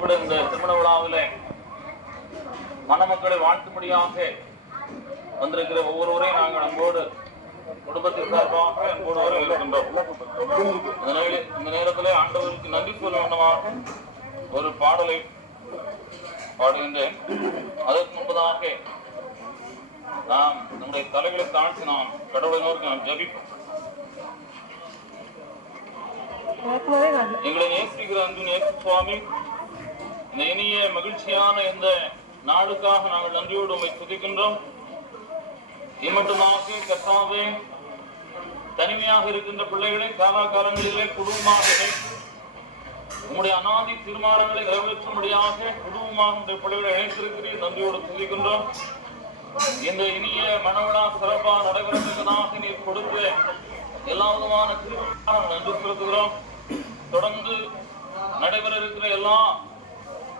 கூட இந்த திருமண விழாவிலே மணமக்களை வாழ்த்தும்படியாக வந்திருக்கிற ஒவ்வொருவரையும் நாங்கள் அன்போடு குடும்பத்தின் சார்பாக அன்போடு இருக்கின்றோம். இந்த நேரத்திலே ஆண்டவருக்கு நன்றி சொல்ல வேண்டுமாக ஒரு பாடலை பாடுகின்றேன். அதற்கு முன்பதாக நாம் நம்முடைய தலைகளை தாழ்த்தி நாம் கடவுளை நோக்கி நாம் ஜபிப்போம். எங்களை நேசிக்கிற அன்பின் இயேசு சுவாமி, இந்த இனிய மகிழ்ச்சியான இந்த நாளுக்காக நாங்கள் நன்றியோடு உம்மை துதிக்கின்றோம். இம்மட்டுமாக கர்த்தாவே, தனிமையாக இருக்கின்ற பிள்ளைகளை காலாகாலங்களிலே குடும்பமாக உம்முடைய அநாதி தீர்மானங்களை நிறைவேற்றும்படியாக குடும்பமாக உடைய பிள்ளைகளை இணைத்திருக்கிறீர். நன்றியோடு துதிக்கின்றோம். இந்த இனிய மனவிழா சிறப்பாக நடைபெறத்தக்கதாக நீர் கொடுத்த எல்லா விதமான கிருபைக்காக நன்றி செலுத்துகிறோம். தொடர்ந்து நடைபெற இருக்கிற எல்லா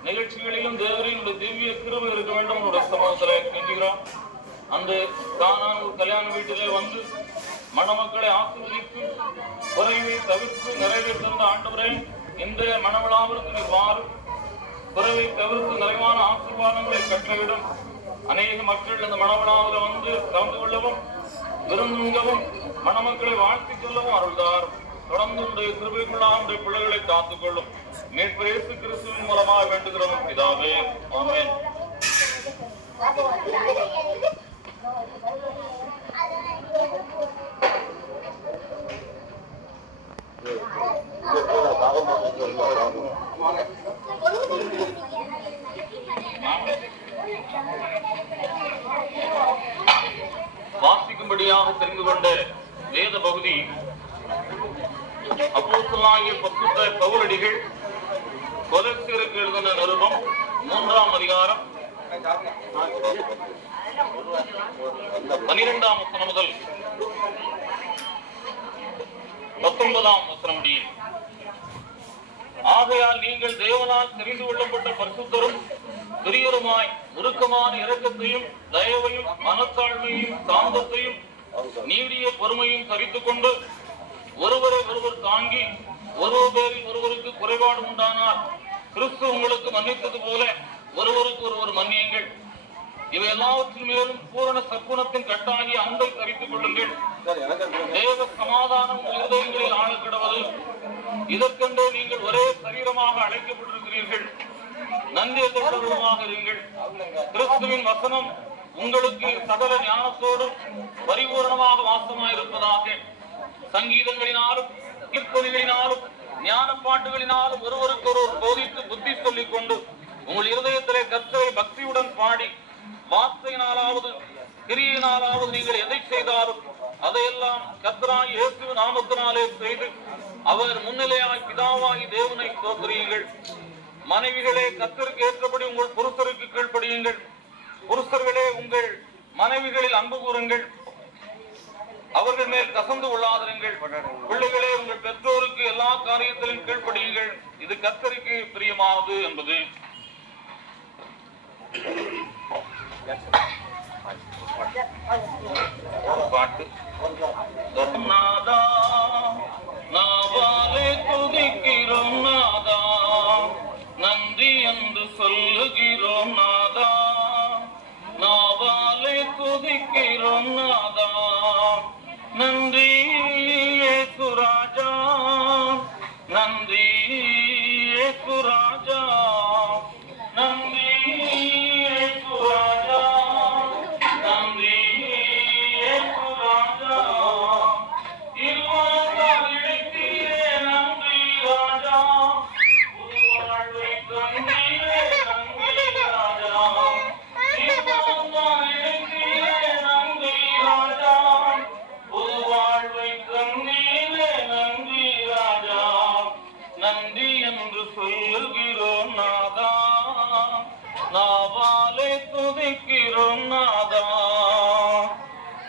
நிகழ்ச்சிகளிலும் தேவரின் திவ்ய கிருபை இருக்க வேண்டும் உங்களுடைய சமூகத்தில் கெஞ்சுகிறோம். அந்த கானான் ஒரு கல்யாண வீட்டிலே வந்து மணமக்களை ஆசீர்வதிக்கும் குறைவை தவிர்த்து நிறைவேற்ற ஆண்டவரே, இந்த மணவிழாவிற்கு இவ்வாறு குறைவை தவிர்த்து நிறைவான ஆசீர்வாதங்களை கட்டளையிடும். அநேக மக்கள் இந்த மணவிழாவில் வந்து கலந்து கொள்ளவும் விருந்துகவும் மணமக்களை வாழ்த்திக் கொள்ளவும் அருள்தார். தொடர்ந்து உடைய கிருபைக்குள்ளாக உடைய பிள்ளைகளை காத்துக்கொள்ளும். மீட்பர் இயேசு கிறிஸ்துவின் மூலமாக வேண்டுகிறோம் பிதாவே, ஆமென். வாசிக்கும்படியாக தெரிந்து கொண்ட வேத பகுதி அப்போஸ்தலனாகிய பரிசுத்த பவுலடிகள் கொலோசியருக்கு எழுதின நிருபம் 3ஆம் அதிகாரம் 12ஆம் வசனம் முதல் 19ஆம் வசனம் முடிய. ஆகையால் நீங்கள் தேவனால் தெரிந்து கொள்ளப்பட்ட பரிசுத்தரும் பெரியருமாய் உருக்கமான இரக்கத்தையும் தயவையும் மனத்தாழ்மையும் சாந்தத்தையும் நீடிய பொறுமையும் தரித்துக் கொண்டு ஒருவரை ஒருவர் தாங்கி ஒருவர் பேரில் ஒருவருக்கு குறைபாடு உண்டானால் கிறிஸ்து உங்களுக்கு மன்னித்தது போல ஒருவருக்கு ஒருவர் மன்னியுங்கள். இவை எல்லாவற்றின் மேலும் பூரண சற்குணத்தின் கட்டாகிய அன்பை தரித்துக் கொள்ளுங்கள். தேவ சமாதானம் இருதயங்களில் ஆழ கிடவது. இதற்கென்றே நீங்கள் ஒரே சரீரமாக அழைக்கப்பட்டிருக்கிறீர்கள். நன்றி உள்ளவர்களாக இருங்கள். கிறிஸ்துவின் வசனம் உங்களுக்கு சகல ஞானத்தோடும் பரிபூர்ணமாக வாசமாயிருப்பதாக. சங்கீதங்களினாலும் கீர்த்தனைகளினாலும் ஞான பாட்டுகளினாலும் ஒருவருக்கு ஒருவர் போதித்து புத்தி சொல்லிக் கொண்டு உங்கள் இருதயத்திலே கர்த்தரை பக்தியுடன் பாடி வார்த்தையினாலாவது கிரியினாலாவது நீங்கள் எதை செய்தாலும் அதையெல்லாம் கர்த்தராகிய இயேசு நாமத்தினாலே செய்து அவர் முன்னிலையாய் பிதாவாகி தேவனை ஸ்தோத்திரியுங்கள். மனைவிகளே, கர்த்தருக்கு ஏற்றபடி உங்கள் புருஷருக்கு கீழ்ப்படியுங்கள். புருஷர்களே, உங்கள் மனைவிகளில் அன்பு கூறுங்கள். அவர்கள் மேல் கசந்து கொள்ளாதிருங்கள். பிள்ளைகளே, உங்கள் பெற்றோருக்கு எல்லா காரியத்திலும் கீழ்ப்படியுங்கள். இது கர்த்தருக்கு பிரியமானது என்பது. பாட்டு நாதா நாவாலே துதிக்கிறோம் நாதா, நன்றி என்று சொல்லுகிறோம் நாதா. நாவாலே துதிக்கிறோம் நாதா, நன்றி இயேசு ராஜா, நன்றி இயேசு ராஜா, நன்றி இயேசு ராஜா, நன்றி இயேசு ராஜா. இருவாழ்வால் இழைத்தீரே நன்றி ராஜா, புதுவாழ்வை தந்தீரே நன்றி ராஜா. இருவாழ்வால் இழைத்தீரே நன்றி ராஜா, புதுவாழ்வை தந்தீரே நன்றி ராஜா. நன்றி என்று சொல்லுகிறோம் நாதா, நாவாலே துதிக்கிறோம் நாதா.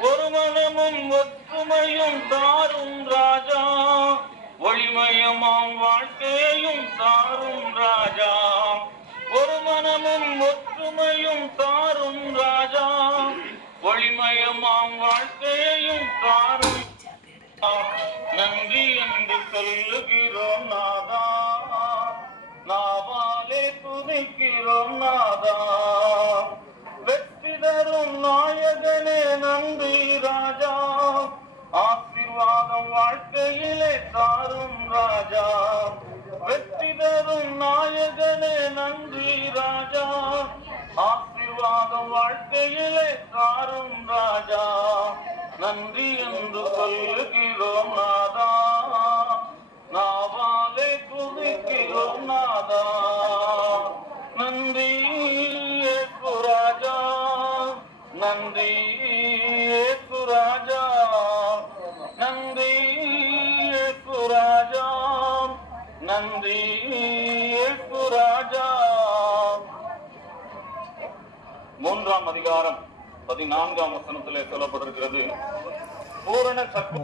ஒரு மனமும் ஒற்றுமையும் தாரும் ராஜா, ஒளிமயமாம் வாழ்க்கையும் தாரும் ராஜா. ஒரு மனமும் ஒற்றுமையும் தாரும் ராஜா, ஒளிமயமாம் வாழ்க்கையும் தாரும். நன்றி என்று சொல்லுகிறோம் நாதா, நாவாலே துதிக்கிறோம் நாதா. வெற்றி தரும் நாயகனே நன்றி ராஜா. ஆசீர்வாதம் வாழ்க்கையிலே தாரும் ராஜா. வெற்றி தரும் நாயகனே நன்றி ராஜா. ஆசீர்வாதம் வாழ்க்கையிலே தாரும் ராஜா. நன்றி என்று சொல்கிறோம் நாதா. நாவாலே துதிக்கிறோம் நாதா. நன்றி இயேசு ராஜா. நன்றி இயேசு ராஜா. நன்றி இயேசு ராஜா. நன்றி இயேசு ராஜா. 3ஆம் அதிகாரம் 14ஆம் வசனத்திலே சொல்லப்பட்டிருக்கிறது. பூரண சக்தி